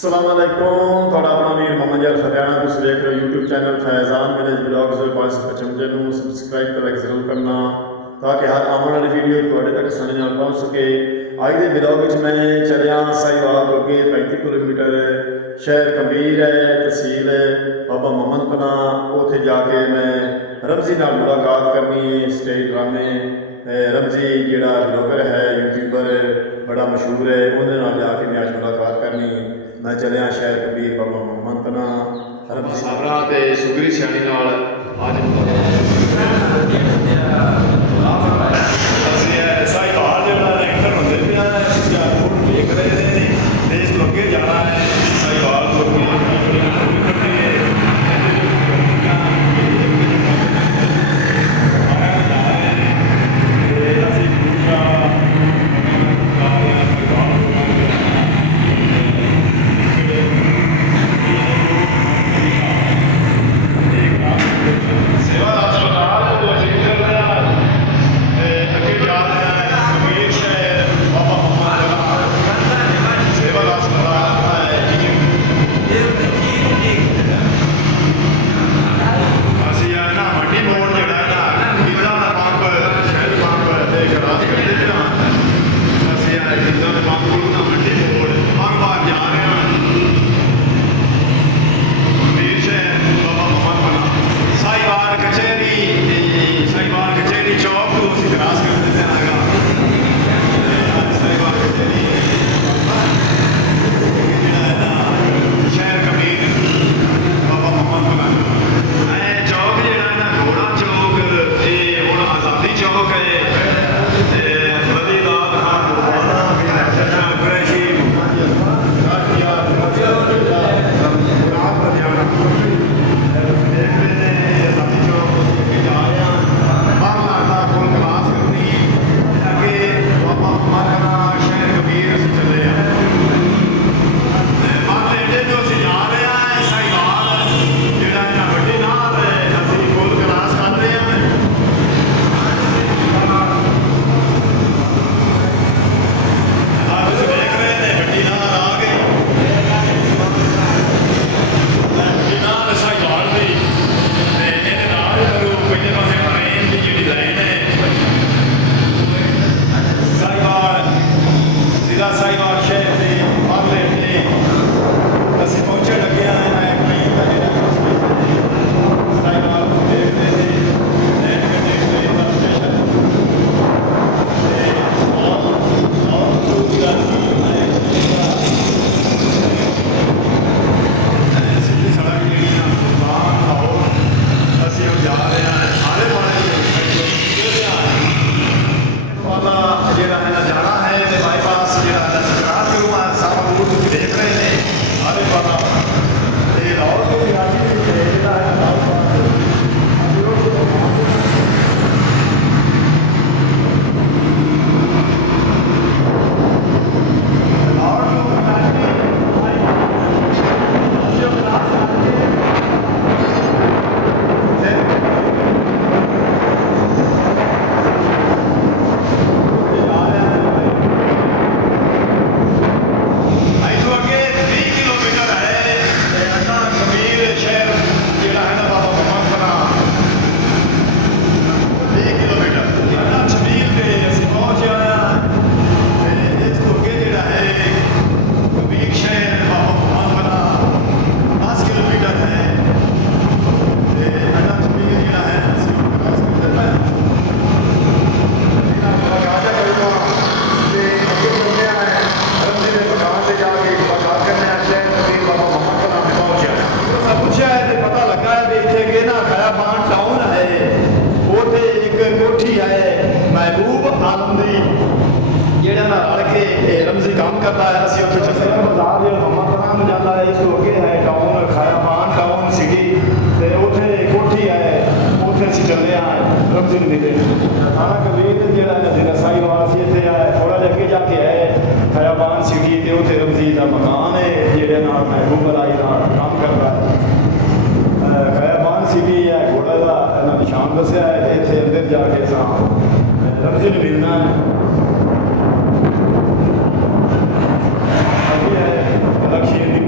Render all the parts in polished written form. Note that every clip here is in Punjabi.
ਸਲਾਮੁਅਲੈकुम ਤੁਹਾਡਾ ਆਪਣਾ ਵੀਰ ਮੁਹੰਮਦ ਯਾਰ ਫਤਿਆਣਾ ਤੁਸੀਂ ਦੇਖ ਰਹੇ ਹੋ YouTube ਚੈਨਲ ਫੈਜ਼ਾਨ ਵਿਲੇਜ ਵਲੌਗਸ 555 ਨੂੰ ਸਬਸਕ੍ਰਾਈਬ ਤੇ ਲਾਈਕ ਜ਼ਰੂਰ ਕਰਨਾ ਤਾਂ ਕਿ ਹਰ ਆਉਣ ਵਾਲੀ ਵੀਡੀਓ ਤੁਹਾਡੇ ਤੱਕ ਆਸਾਨੀ ਨਾਲ ਪਹੁੰਚ ਸਕੇ। ਅੱਜ ਦੇ ਵਲੌਗ ਵਿੱਚ ਮੈਂ ਚੱਲਿਆ ਸਾਹੀਵਾਲ ਤੋਂ ਅੱਗੇ 35 ਕਿਲੋਮੀਟਰ ਸ਼ਹਿਰ ਕਬੀਰ ਹੈ, ਤਹਿਸੀਲ ਬਾਬਾ ਮੁਹੰਮਦ ਪਨਾ। ਉੱਥੇ ਜਾ ਕੇ ਮੈਂ ਰਮਜ਼ੀ ਨਾਲ ਮੁਲਾਕਾਤ ਕਰਨੀ ਹੈ। ਸਟੇਜ ਡਰਾਮੇ रमजी जोड़ा ब्लॉगर है, यूट्यूबर बड़ा मशहूर है, उन्होंने नाल जाके मैं आज मुलाकात करनी। मैं चलिया शहर कबीर बाबा मुहम्मद पना रमजी साहबरा ते सुगरी सियाणी नाल आज साहिवाल जोड़ा एक्टर होंदे पे रोड देख रहे हैं, देश तो अगे जाना है। साहिवाल तो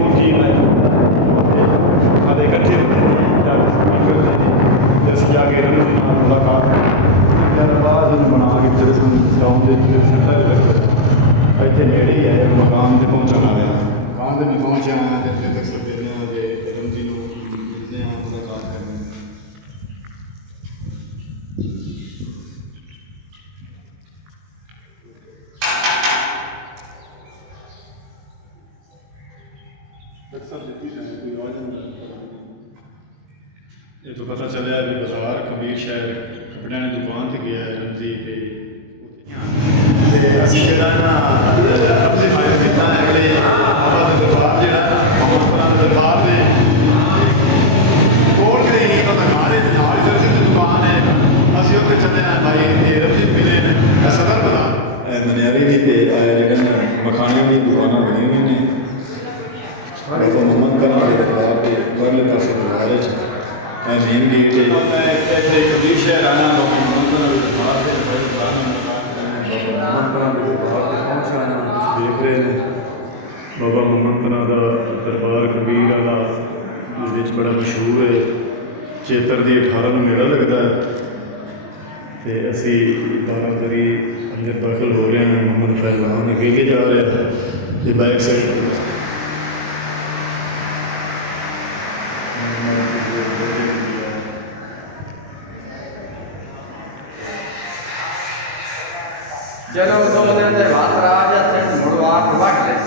ਹੋਰ ਚੀਜ਼ ਲਾਈ ਸਾਡੇ ਇਕੱਠੇ ਹੁੰਦੇ ਨੇ ਜਾਂ ਕਰਦੇ ਨੇ ਤੇ ਅਸੀਂ ਜਾ ਕੇ ਇਹਨਾਂ ਨਾਲ ਮੁਲਾਕਾਤ ਫਿਰ ਬਾਅਦ ਨੂੰ ਬਣਾ ਕੇ ਫਿਰ ਸਾਨੂੰ ਜਾਉਂਦੇ ਜਿਹੜੇ ਸਿੱਧਾ ਲੱਗਦਾ ਇੱਥੇ ਨੇੜੇ ਹੀ ਹੈ ਮਕਾਨ ਤੇ ਪਹੁੰਚਣ ਵਾਲੇ ਮਕਾਨ ਤੇ ਵੀ ਪਹੁੰਚਿਆ ਤੇ ਫਿਰ ਤੱਕ ਸਭ ਦੇ ਨਾਲ ਜੇ ਰਮਜੀ ਨੂੰ ਮਿਲਦੇ ਆ ਮੁਲਾਕਾਤ ਕਰਦੇ ये तो पता चला अभी बाजार कबीर शहर कपड़े ने दुकान से गया है रमजी के ਅਸੀਂ ਜਿਹੜਾ ਨਾ ਆਪਣੇ ਮਾਇਓ ਕੀਤਾ ਅਗਲੇ ਬਾਬਾ ਦੇ ਦਰਬਾਰ ਜਿਹੜਾ ਬਾਬਾ ਦੇ ਦਰਬਾਰ ਦੇ ਕੋਲ ਗਏ ਹੀ ਤਾਂ ਨਾਲੇ ਦੇ ਨਾਲ ਹੀ ਦੀ ਦੁਕਾਨ ਹੈ ਅਸੀਂ ਉੱਥੇ ਚੱਲੇ ਆ ਭਾਈ ਇਹ ਰਮਜੀ ਮਿਲੇ ਨੇ ਸਦਰ ਬਾਜ਼ਾਰ ਮਨਿਆਰੀ ਦੀ ਤੇ ਜਿਹੜਾ ਮਖਾਣਿਆਂ ਦੀ ਦੁਕਾਨਾਂ ਬਣੀਆਂ ਹੋਈਆਂ ਨੇ ਬਾਬਾ ਮੁਹੰਮਦ ਖਾਨ ਦੇ ਦਰਬਾਰ ਦੇ ਪਰਲੇ ਪਾਸੇ ਦਰਬਾਰ ਹੈ ਮੇਨ ਗੇਟ ਹੈ ਇੱਥੇ ਕਬੀਰ ਸ਼ਹਿਰ ਆਣਾ ਬਾਬਾ ਮੁਹੰਮਦ ਖਾਨ ਦੇ ਦਰਬਾਰ ਦੇ ਦੇਖ ਰਹੇ ਨੇ ਬਾਬਾ ਮੁਹੰਮਦ ਖਾਨ ਦਾ ਦਰਬਾਰ ਕਬੀਰ ਵਾਲਾ ਜਿਹਦੇ ਵਿੱਚ ਬੜਾ ਮਸ਼ਹੂਰ ਹੈ ਚੇਤਰ ਦੀ 18 ਨੂੰ ਮੇਲਾ ਲੱਗਦਾ ਤੇ ਅਸੀਂ 12 ਤਰੀ ਅੰਦਰ ਦਾਖਲ ਹੋ ਰਹੇ ਹਾਂ ਮੁਹੰਮਦ ਫੈਜ਼ਾਨ ਅੱਗੇ ਜਾ ਰਿਹਾ ਤੇ ਬੈਕ ਸਾਈਡ चलो दो दिन से बात रहा जैसे मुड़वा बढ़ ले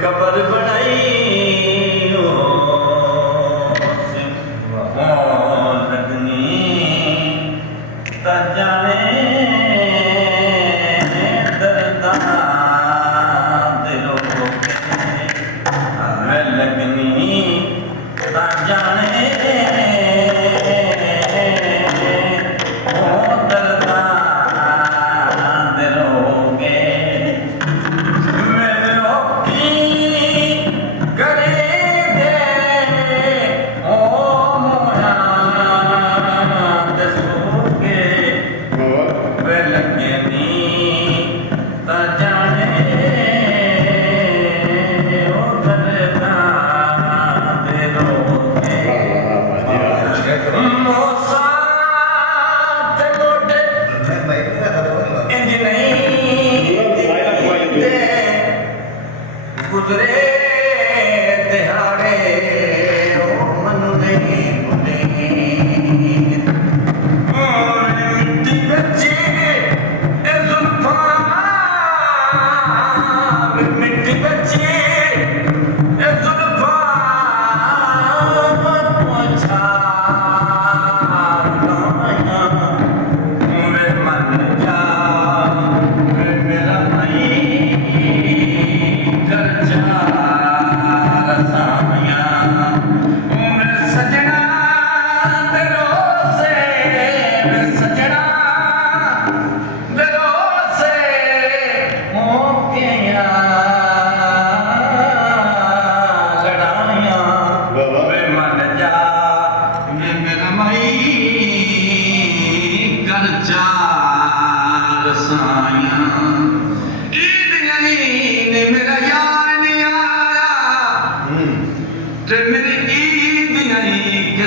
कबर बनाई लगनी जाने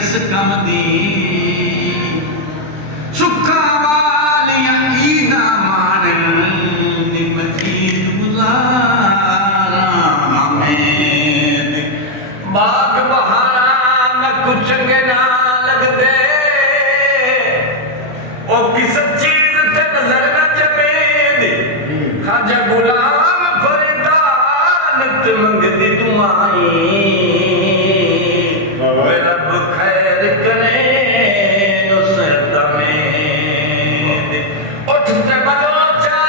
ਕਿਸ ਕੰਮ ਦੀ ਸੁੱਖਾਂ ਵਾਲੀਆਂ ਈਦਾਂ ਮਾਣਨ ਨਿਮਜੀਦ ਗੁਜ਼ਾਰਾਂ ਮੈਂ ਬਾਗ ਬਹਾਰਾਂ ਮੈਂ ਕੁਛ ਚੰਗੇ ਨਾ ਲੱਗਦੇ ਉਹ ਕਿਸ ਚੀਜ਼ ਤੇ ਨਜ਼ਰ ਨਾ ਜਮੇਂਦੀ ਖਾਜਾ ਗੁਲਾਮ ਫਰਦਾਨਤ ਮੰਗਦੀ ਦੁਆਈ ਵੇ ਰੱਬ ਖੈਰ ਕਰੇ ਨੁਸਰਤ ਮੇਂ ਉੱਠ ਤੇ ਬਲੋਚਾ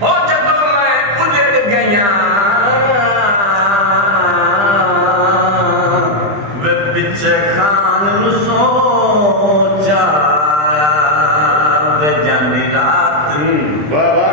ਹੋ ਜਦੋਂ ਮੈਂ ਉਜੜ ਗਿਆ ਵੇ ਪਿੱਛੇ ਖਾਨ ਨੂੰ ਸੋਚਾ ਵੇ ਜਾਨੀ ਰਾਤ ਵਾਹ ਵਾਹ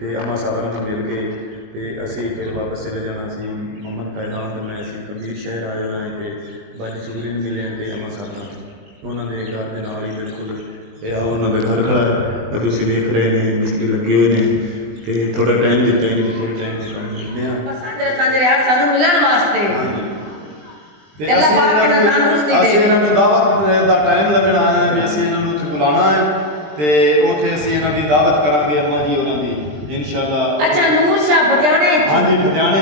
ਤੇ ਅਮਾ ਸਾਰਿਆਂ ਨੂੰ ਮਿਲ ਗਏ ਤੇ ਅਸੀਂ ਫਿਰ ਵਾਪਸ ਚਲੇ ਜਾਣਾ ਸੀ ਮੁਹੰਮਦ ਫੈਜ਼ਾਨ ਤੇ ਮੈਂ ਸੀ ਕਬੀਰ ਸ਼ਹਿਰ ਆ ਜਾਣਾ ਹੈ ਤੇ ਬਾਜੀ ਸੁਗਰੀ ਨੂੰ ਮਿਲੇ ਤੇ ਅਮਾ ਸਾਰਿਆਂ ਉਹਨਾਂ ਦੇ ਘਰ ਦੇ ਨਾਲ ਹੀ ਬਿਲਕੁਲ ਇਹ ਆਹ ਉਹਨਾਂ ਦਾ ਘਰ ਖੜਾ ਹੈ ਤੁਸੀਂ ਦੇਖ ਰਹੇ ਨੇ ਮਿਸਤਰੀ ਲੱਗੇ ਹੋਏ ਨੇ ਤੇ ਥੋੜਾ ਟਾਈਮ ਦਿੱਤਾ ਹੈ ਕਿ ਥੋੜਾ ਟਾਈਮ ਦੇ ਕੰਮ ਕਰਦੇ ਆ ਸਾਡੇ ਯਾਰ ਸਾਨੂੰ ਮਿਲਣ ਵਾਸਤੇ ਤੇ ਅੱਲਾਹ ਪਾਕ ਨੇ ਤੰਦਰੁਸਤੀ ਦੇ ਅਸੀਂ ਇਹਨਾਂ ਨੂੰ ਦਾਵਤ ਦਾ ਟਾਈਮ ਲੱਗਣਾ ਹੈ ਵੀ ਅਸੀਂ ਇਹਨਾਂ ਨੂੰ ਉੱਥੇ ਬੁਲਾਉਣਾ ਹੈ ਤੇ ਉੱਥੇ ਅਸੀਂ ਇਹਨਾਂ ਦੀ ਦਾਵਤ ਕਰਾਂਗੇ ਅੰਮਾ ਜੀ ਉਹਨਾਂ ਦੀ ਇਨਸ਼ਾਅੱਲਾ ਅੱਛਾ ਨੂਰ ਸ਼ਾਹ ਪਟਿਆਲੇ ਹਾਂਜੀ ਲੁਧਿਆਣੇ